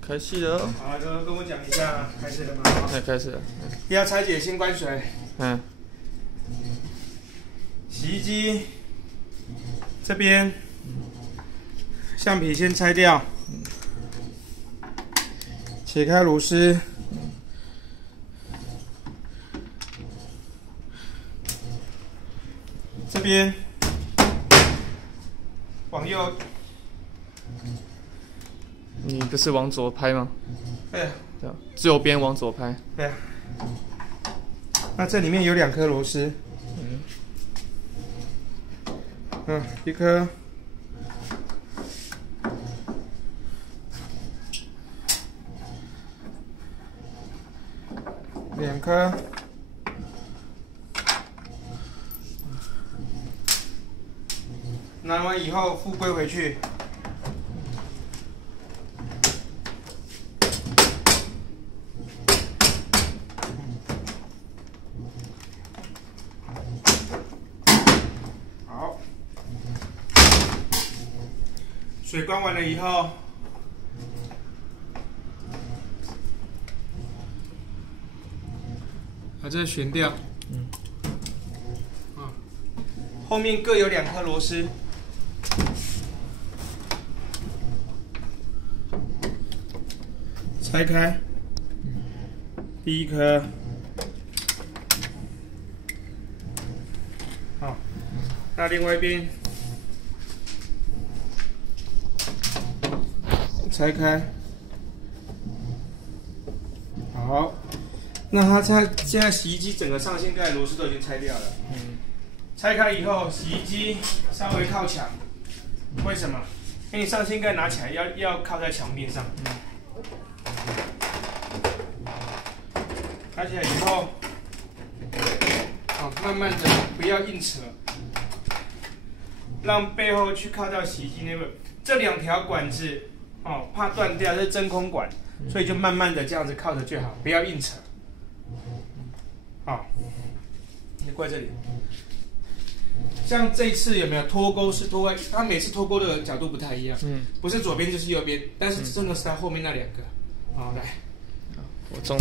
开戏了。好，哥跟我讲一下，开始了吗？开始了。要拆解，先关水。洗衣机这边橡皮先拆掉，解开螺丝。这边往右。你不是往左拍吗？对啊，对啊，右边往左拍。对啊。那这里面有2颗螺丝。一颗。2颗。拿完以后复归回去。好，水关完了以后，把这个旋掉。后面各有2颗螺丝。拆开，第1颗，好，那另外一边拆开，好，那它现在洗衣机整个上掀盖螺丝都已经拆掉了。拆开以后，洗衣机稍微靠墙，为什么？因为你上掀盖拿起来要靠在墙面上。拿起来以后，慢慢的不要硬扯，让背后去靠到洗衣机那边。这2条管子，怕断掉，这是真空管，所以就慢慢的这样子靠着就好，不要硬扯。好，你过来这里。像这一次有没有脱钩是脱在，它每次脱钩的角度不太一样，不是左边就是右边，但是真的是在后面那2个。好，来，我中。